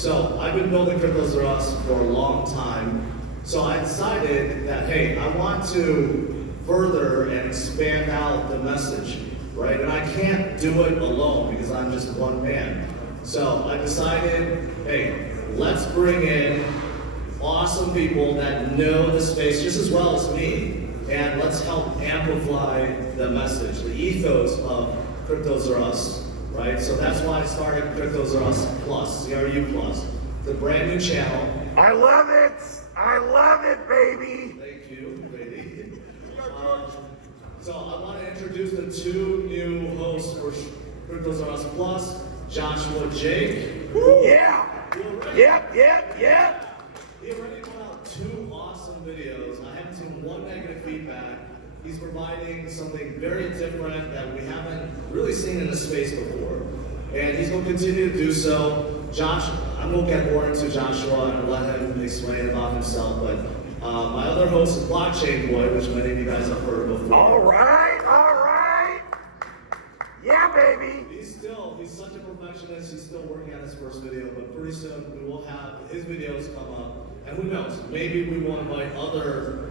So I've been building CryptosRus for a long time. So I decided that, hey, I want to further and expand out the message, right? And I can't do it alone because I'm just one man. So I decided, hey, let's bring in awesome people that know the space just as well as me, and let's help amplify the message, the ethos of CryptosRus, right? So that's why I started CryptosRus Plus, CRU Plus, the brand new channel. I love it! I love it, baby! Thank you, baby. So I want to introduce the two new hosts for CryptosRus Plus, Joshua Jake. Woo. Yeah! Yep. He already put out 2 awesome videos. I haven't seen one negative feedback. He's providing something very different that we haven't really seen in the space before. And he's going to continue to do so. Josh, I'm going to get more into Joshua and let him explain about himself. But my other host is BlockchainBoy, which many of you guys have heard before. All right. Yeah, baby. He's such a perfectionist. He's still working on his first video, but pretty soon we will have his videos come up. And who knows, maybe we will invite other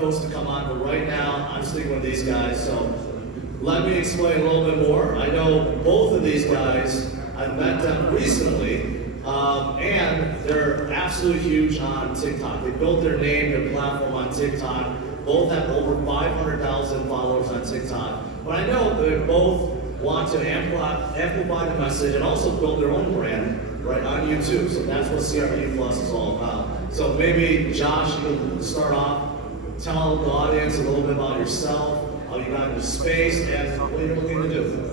hosts to come on, but right now I'm sticking with these guys. So let me explain a little bit more. I know both of these guys. I've met them recently, and they're absolutely huge on TikTok. They built their name, their platform on TikTok. Both have over 500,000 followers on TikTok. But I know they both want to amplify the message and also build their own brand right on YouTube. So that's what CRU Plus is all about. So maybe Josh, you can start off, tell the audience a little bit about yourself, how you got into space, and what you're looking to do.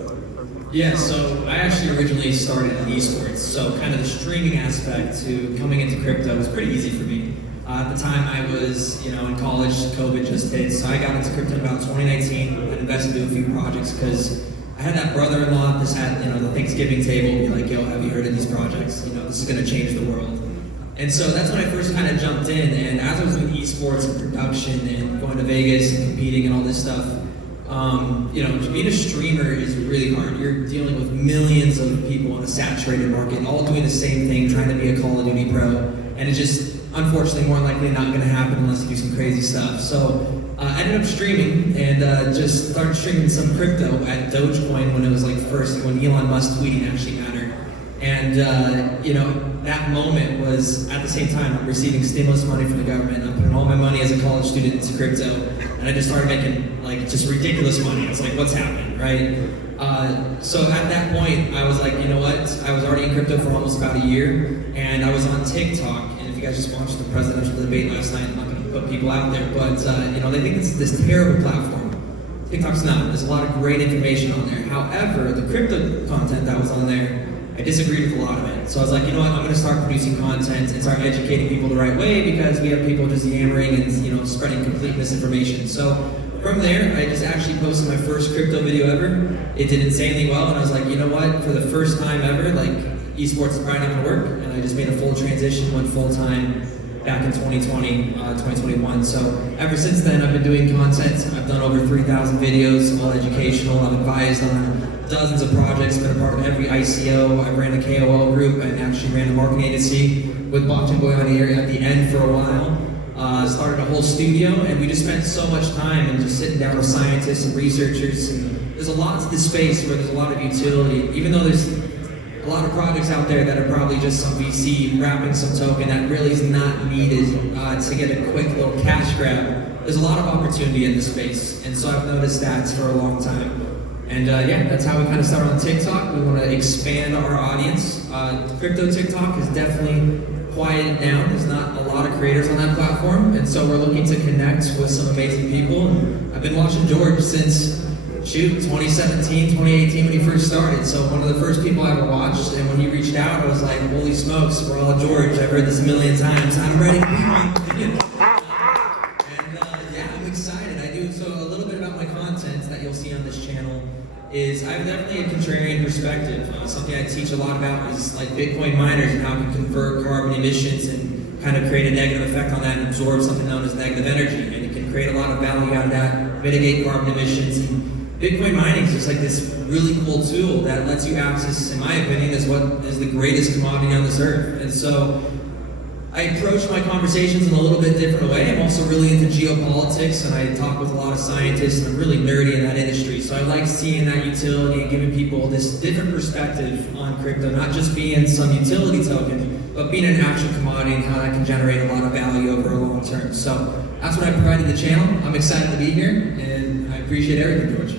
Yeah, so I actually originally started in esports, so kind of the streaming aspect to coming into crypto was pretty easy for me. At the time I was, in college, COVID just hit, so I got into crypto in about 2019. I invested in a few projects because I had that brother-in-law that had, the Thanksgiving table, be like, yo, have you heard of these projects? This is gonna change the world. And so that's when I first kind of jumped in, and as I was doing esports and production and going to Vegas and competing and all this stuff, being a streamer is really hard. You're dealing with millions of people in a saturated market, all doing the same thing, trying to be a Call of Duty pro, and it's just, unfortunately, more likely not going to happen unless you do some crazy stuff. So I ended up streaming and just started streaming some crypto at Dogecoin when it was like first, when Elon Musk tweeting actually mattered. And that moment was at the same time I'm receiving stimulus money from the government. I'm putting all my money as a college student into crypto, and I just started making just ridiculous money. It's like, what's happening, right? So at that point, I was like, you know what? I was already in crypto for almost about a year, and I was on TikTok. And if you guys just watched the presidential debate last night, I'm not going to put people out there, but they think it's this terrible platform. TikTok's not. There's a lot of great information on there. However, the crypto content that was on there, I disagreed with a lot of it. So I was like, you know what, I'm gonna start producing content and start educating people the right way because we have people just yammering and spreading complete misinformation. So from there, I just actually posted my first crypto video ever. It did insanely well, and I was like, you know what, for the first time ever, esports is probably not gonna work, and I just made a full transition, went full time back in 2020, 2021. So ever since then, I've been doing content. I've done over 3,000 videos, all educational. I've advised on dozens of projects, been a part of every ICO. I ran a KOL group and actually ran a marketing agency with BlockchainBoy on the air at the end for a while. Started a whole studio, and we just spent so much time and just sitting down with scientists and researchers. And there's a lot to this space where there's a lot of utility, even though there's a lot of projects out there that are probably just some VC wrapping some token that really is not needed to get a quick little cash grab. There's a lot of opportunity in this space, and so I've noticed that for a long time. And that's how we kind of started on TikTok. We want to expand our audience. Crypto TikTok is definitely quieted down. There's not a lot of creators on that platform, and so we're looking to connect with some amazing people. And I've been watching George since 2017, 2018 when he first started. So one of the first people I ever watched, and when he reached out, I was like, holy smokes, we're all George. I've heard this a million times. I'm ready. And I'm excited. I do. So a little bit about my content that you'll see on this channel is I have definitely a contrarian perspective. Something I teach a lot about is like Bitcoin miners and how to convert carbon emissions and kind of create a negative effect on that and absorb something known as negative energy. And it can create a lot of value out of that, mitigate carbon emissions, and Bitcoin mining is just like this really cool tool that lets you access, in my opinion, is what is the greatest commodity on this earth. And so I approach my conversations in a little bit different way. I'm also really into geopolitics, and I talk with a lot of scientists, and I'm really nerdy in that industry. So I like seeing that utility and giving people this different perspective on crypto, not just being some utility token, but being an actual commodity and how that can generate a lot of value over a long term. So that's what I provide to the channel. I'm excited to be here, and I appreciate everything, George.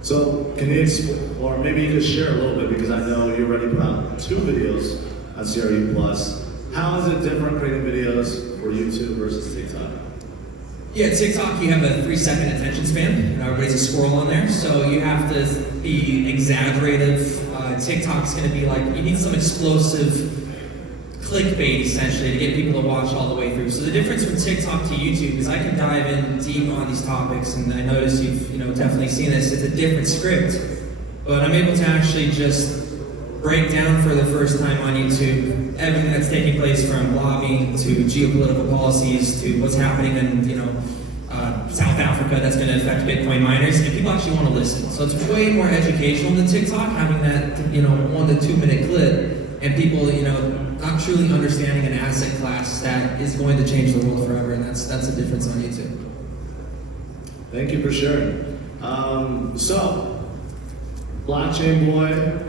So can you explain, or maybe you could share a little bit, because I know you already put out 2 videos on CRU Plus. How is it different creating videos for YouTube versus TikTok? Yeah, TikTok, you have a 3-second attention span, and everybody's a squirrel on there, so you have to be exaggerative. TikTok's gonna be like, you need some explosive clickbait, essentially, to get people to watch all the way through. So the difference from TikTok to YouTube is I can dive in deep on these topics, and I notice you've definitely seen this. It's a different script, but I'm able to actually just break down for the first time on YouTube everything that's taking place, from lobbying to geopolitical policies to what's happening in South Africa that's going to affect Bitcoin miners, and people actually want to listen. So it's way more educational than TikTok, having that 1 to 2 minute clip, and people not truly understanding an asset class that is going to change the world forever, and that's the difference on YouTube. Thank you for sharing. So, BlockchainBoy,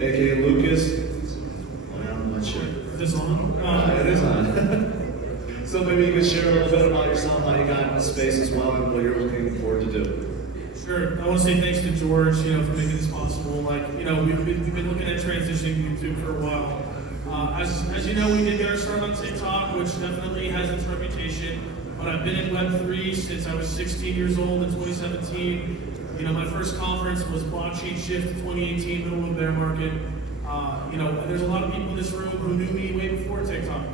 aka Lucas. Well, I'm not sure. Is this on? It is on. So maybe you can share a little bit about yourself, how you got in the space as well, and what you're looking forward to do. Sure. I want to say thanks to George, for making this possible. We've been looking at transitioning YouTube for a while. As you know, we did get our start on TikTok, which definitely has its reputation. But I've been in Web3 since I was 16 years old in 2017. My first conference was Blockchain Shift 2018, middle of the bear market. There's a lot of people in this room who knew me way before TikTok.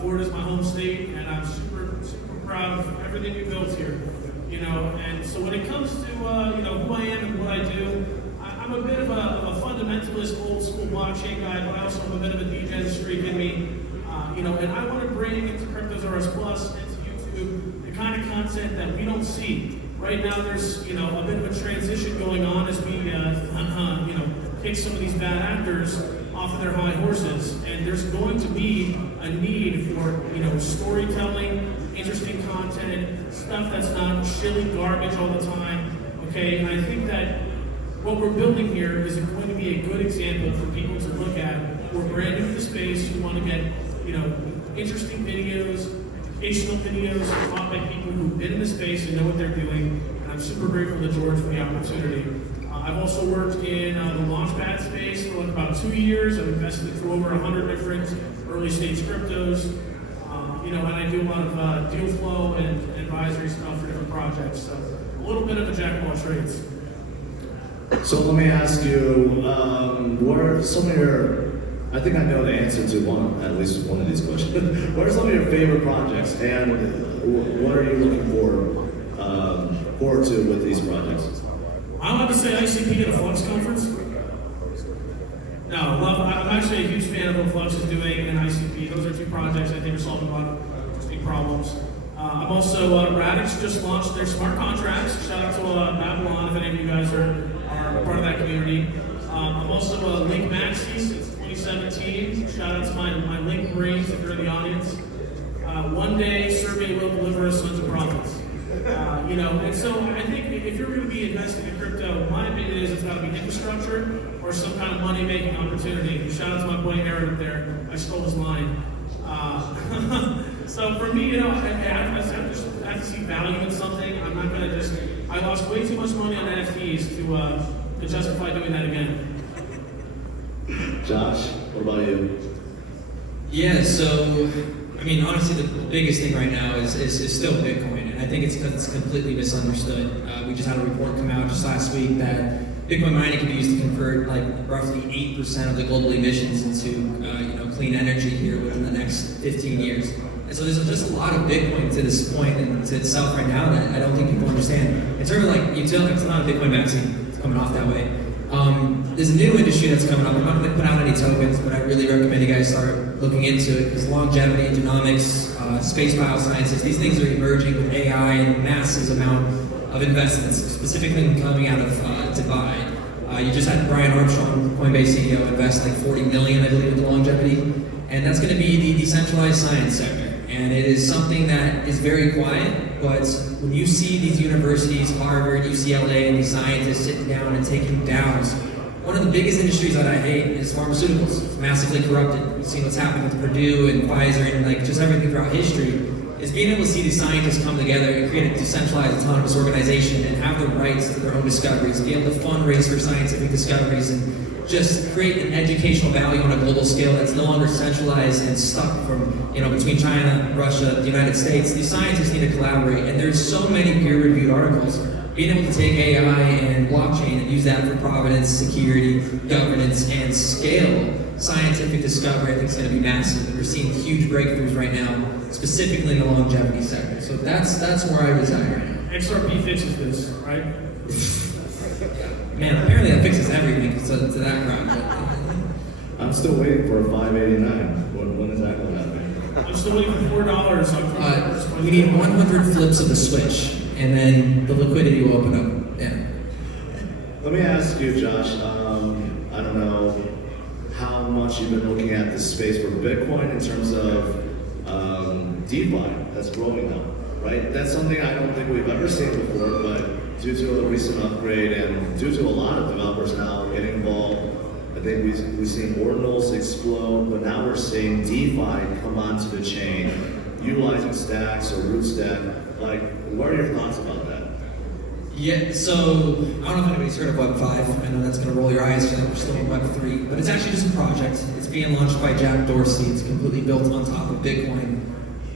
Florida's my home state, and I'm super, super proud of everything we built here. And so when it comes to who I am and what I do, I'm a bit of a fundamentalist, old school blockchain guy, but I also have a bit of a degen streak in me. And I want to bring into CryptosRus Plus, into YouTube, the kind of content that we don't see. Right now, there's a bit of a transition going on as we kick some of these bad actors off of their high horses, and there's going to be a need for storytelling, interesting content, stuff that's not shilly garbage all the time. Okay, and I think that what we're building here is going to be a good example for people to look at. We're brand new to the space. We want to get interesting videos, educational videos taught by people who've been in the space and know what they're doing. And I'm super grateful to George for the opportunity. I've also worked in the launchpad space for about 2 years. I've invested through over 100 different early stage cryptos. And I do a lot of deal flow and advisory stuff for different projects. So a little bit of a jack of all trades. So let me ask you, what are some of your, I think I know the answer to at least one of these questions. What are some of your favorite projects, and what are you looking forward to with these projects? I'm about to say ICP at a Flux conference. No, I'm actually a huge fan of what Flux is doing and ICP. Those are 2 projects I think are solving a lot of interesting problems. I'm also, Radix just launched their smart contracts. Shout out to Babylon if any of you guys are part of that community. I'm also a Link Maxi since 2017. Shout out to my Link Marines if you're in the audience. One day, survey will deliver us sons of profits. And so I think if you're going to be investing in crypto, my opinion is it's got to be infrastructure or some kind of money-making opportunity. Shout out to my boy Aaron up there. I stole his line. So for me, I have to see value in something. I'm not going to I lost way too much money on NFTs to justify doing that again. Josh, what about you? Yeah, so honestly, the biggest thing right now is still Bitcoin, and I think it's because it's completely misunderstood. We just had a report come out just last week that Bitcoin mining can be used to convert roughly 8% of the global emissions into clean energy here within the next 15 years. And so there's just a lot of Bitcoin to this point and to itself right now that I don't think people understand. In terms of utility, it's not a Bitcoin vaccine. It's coming off that way. There's a new industry that's coming up. I'm not going to put out any tokens, but I really recommend you guys start looking into it because longevity, genomics, space biosciences, these things are emerging with AI and massive amount of investments, specifically coming out of Dubai. You just had Brian Armstrong, Coinbase CEO, invest like 40 million, I believe, into longevity, and that's going to be the decentralized science sector. And it is something that is very quiet, but when you see these universities, Harvard, UCLA, and these scientists sitting down and taking DAOs, one of the biggest industries that I hate is pharmaceuticals. It's massively corrupted. We've seen what's happened with Purdue and Pfizer and like just everything throughout history. Is being able to see these scientists come together and create a decentralized, autonomous organization and have the rights to their own discoveries, be able to fundraise for scientific discoveries, and just create an educational value on a global scale that's no longer centralized and stuck from, between China, Russia, the United States. These scientists need to collaborate, and there's so many peer-reviewed articles. Being able to take AI and blockchain and use that for provenance, security, governance, and scale scientific discovery, I think is going to be massive. And we're seeing huge breakthroughs right now, specifically in the longevity sector. So that's where I reside right now. XRP fixes this, right? Man, apparently that fixes everything to that crowd. I'm still waiting for a 589. When is that going to happen? I'm still waiting for $4 on We need 100 flips of the switch, and then the liquidity will open up. Yeah. Let me ask you, Josh. I don't know how much you've been looking at this space for Bitcoin in terms of DeFi that's growing now, right? That's something I don't think we've ever seen before, but due to a recent upgrade and due to a lot of developers now getting involved, I think we've seen ordinals explode, but now we're seeing DeFi come onto the chain, utilizing stacks or root stack. Like, what are your thoughts about that? Yeah, so I don't know if anybody's heard of Web 5. I know that's going to roll your eyes because we're still in Web 3, but it's actually just a project. It's being launched by Jack Dorsey. It's completely built on top of Bitcoin.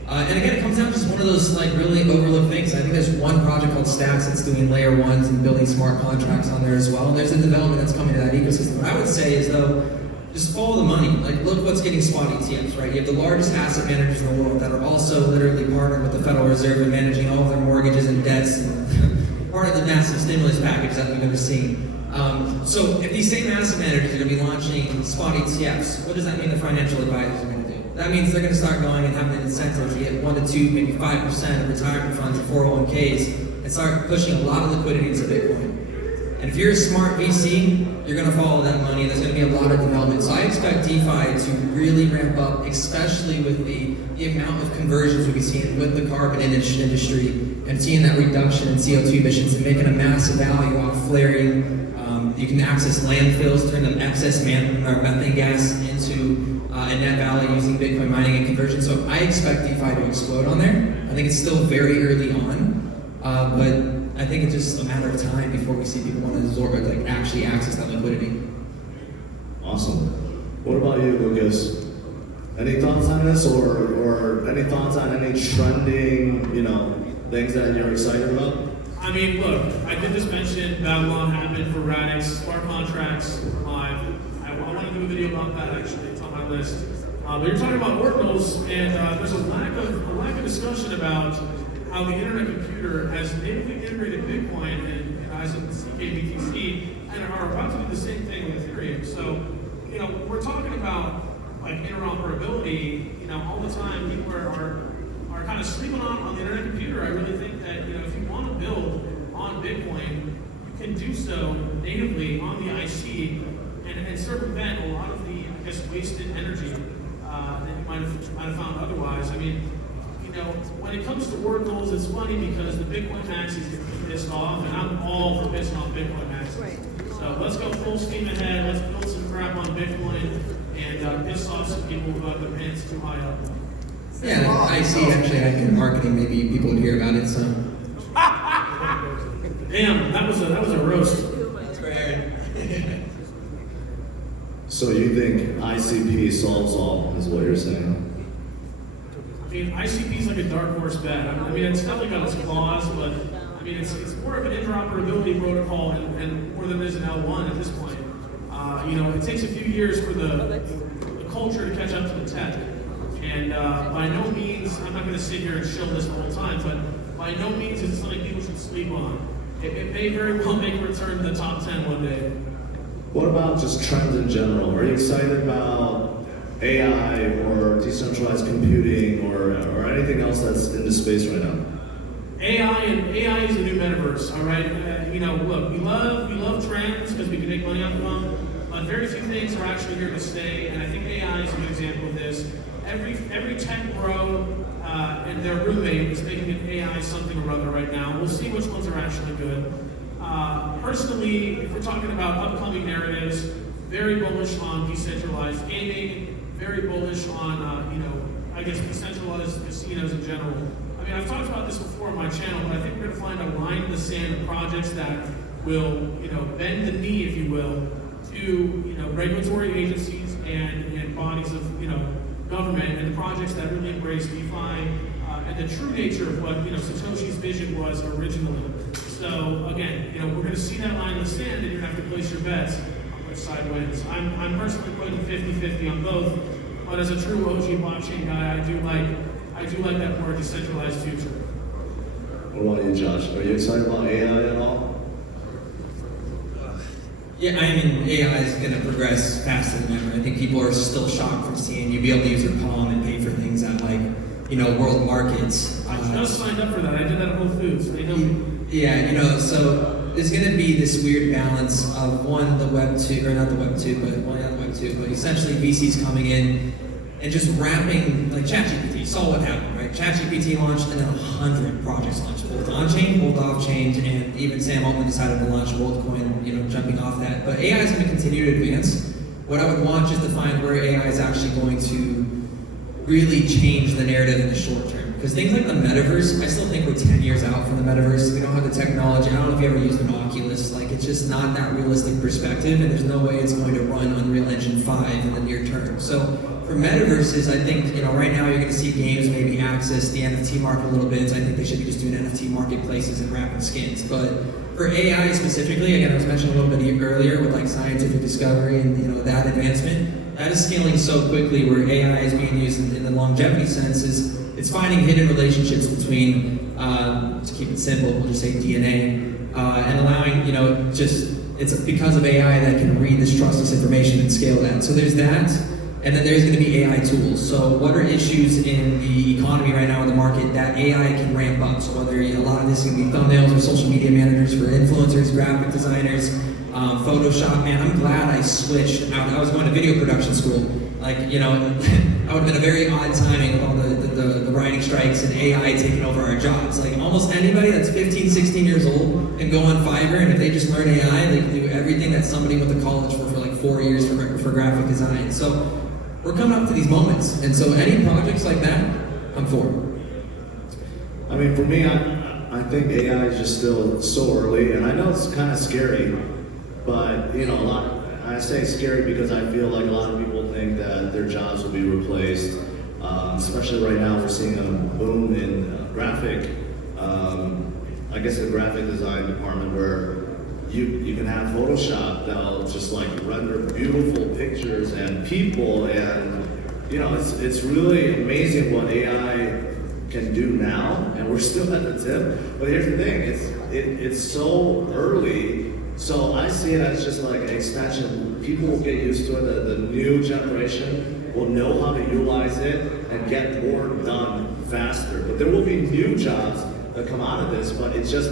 And again, it comes down to just one of those like really overlooked things. I think there's one project called Stacks that's doing layer ones and building smart contracts on there as well. And there's a development that's coming to that ecosystem. What I would say is though, just follow the money. Like look what's getting spot ETFs, right? You have the largest asset managers in the world that are also literally partnered with the Federal Reserve and managing all of their mortgages and debts. And part of the massive stimulus package that we've ever seen. So if these same asset managers are going to be launching spot ETFs, what does that mean the financial advisors are going to do? That means they're going to start going and having an incentive to get 1 to 2, maybe 5% of retirement funds or 401ks and start pushing a lot of liquidity into Bitcoin. And if you're a smart VC, you're going to follow that money. There's going to be a lot of development. So I expect DeFi to really ramp up, especially with the amount of conversions we'll be seeing with the carbon industry and seeing that reduction in CO2 emissions and making a massive value off flaring. You can access landfills, turn the excess methane gas into a net value using Bitcoin mining and conversion. So I expect DeFi to explode on there. I think it's still very early on, but I think it's just a matter of time before we see people want to absorb, like actually access that liquidity. Awesome. What about you, Lucas? Any thoughts on this, or any thoughts on any trending, things that you're excited about? I mean, look, I did just mention Babylon happened for Radix, smart contracts live. I want to do a video about that actually. It's on my list. But you're talking about ordinals, and there's a lack of discussion about how the internet computer has natively integrated Bitcoin and as in CKBTC, and are about to do the same thing with Ethereum. So, we're talking about like interoperability. All the time people are kind of sleeping on the internet computer. I really think that if you want to build on Bitcoin, you can do so natively on the IC and circumvent a lot of the wasted energy that you might have found otherwise. I mean, when it comes to ordinals, it's funny because the Bitcoin maxis get pissed off, and I'm all for pissing off Bitcoin maxis. Right. So let's go full steam ahead. Let's build some crap on Bitcoin and piss off some people who have their pants too high up. Yeah, I see. Actually, I think marketing, maybe people would hear about it. So. Damn, that was a roast. That's for Aaron. So you think ICP solves all, is what you're saying? I mean, ICP is like a dark horse bet. I mean, it's definitely got its flaws, but I mean, it's more of an interoperability protocol and more than it is an L1 at this point. It takes a few years for the culture to catch up to the tech. And by no means, I'm not going to sit here and shill this the whole time, but by no means is it something people should sleep on. It may very well make a return to the top 10 one day. What about just trends in general? Are you excited about AI or decentralized computing or anything else that's in the space right now? AI is the new metaverse, all right? Look, we love trends because we can make money off of them, but very few things are actually here to stay, and I think AI is a good example of this. Every tech bro and their roommate is making an AI something or other right now. We'll see which ones are actually good. Personally, if we're talking about upcoming narratives, very bullish on decentralized gaming, very bullish on, decentralized casinos in general. I mean, I've talked about this before on my channel, but I think we're going to find a line in the sand of projects that will, bend the knee, if you will, to, regulatory agencies and bodies of, government, and the projects that really embrace DeFi and the true nature of what, Satoshi's vision was originally. So again, we're going to see that line in the sand, and you're going to have to place your bets on which side wins. I'm personally putting 50-50 on both, but as a true OG blockchain guy, I do like that more decentralized future. What about you, Josh? Are you excited about AI at all? Yeah, I mean, AI is going to progress faster than ever. I think people are still shocked from seeing you be able to use your palm and pay for things at world markets. I just signed up for that. I did that at Whole Foods. They know me. Yeah, so there's going to be this weird balance of one, the Web 2, or not the Web 2, but the Web 2, but essentially VCs coming in and just wrapping, like ChatGPT. You saw what happened, right? ChatGPT launched and then 100 projects launched, both on-chain, both off-chain, and even Sam Altman decided to launch WorldCoin, jumping off that. But AI is going to continue to advance. What I would want is to find where AI is actually going to really change the narrative in the short term. Because things like the metaverse, I still think we're 10 years out from the metaverse. We don't have the technology. I don't know if you ever used an Oculus. It's just not that realistic perspective, and there's no way it's going to run Unreal Engine 5 in the near term. So for metaverses, I think, right now you're going to see games maybe access the NFT market a little bit. So I think they should be just doing NFT marketplaces and wrapping skins. But for AI specifically, again, I was mentioning a little bit earlier with scientific discovery and that advancement, that is scaling so quickly where AI is being used in the longevity sense is it's finding hidden relationships between, to keep it simple, we'll just say DNA, and allowing, it's because of AI that can read this trustless information and scale that. So there's that, and then there's going to be AI tools. So what are issues in the economy right now in the market that AI can ramp up? So whether a lot of this is going to be thumbnails or social media managers for influencers, graphic designers, Photoshop, man, I'm glad I switched out. I was going to video production school. I would have been a very odd timing with all the writing strikes and AI taking over our jobs. Almost anybody that's 15, 16 years old can go on Fiverr, and if they just learn AI, they can do everything that somebody went to college for 4 years for graphic design. So we're coming up to these moments, and so any projects like that, I'm for. I mean, for me, I think AI is just still so early, and I know it's kind of scary, but I say scary because I feel like a lot of people think that their jobs will be replaced. Especially right now, we're seeing a boom in the graphic design department where you can have Photoshop that'll just render beautiful pictures and people, and it's really amazing what AI can do now, and we're still at the tip. But here's the thing, it's so early. So I see it as just an extension. People will get used to it. The new generation will know how to utilize it and get more done faster. But there will be new jobs that come out of this, but it just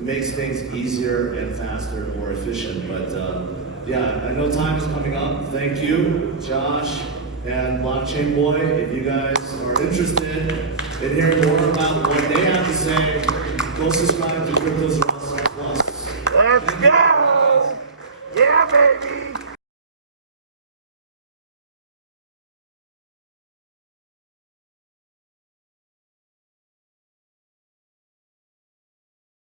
makes things easier and faster and more efficient. But I know time is coming up. Thank you, Josh and BlockchainBoy. If you guys are interested in hearing more about what they have to say, go subscribe to CryptosRus.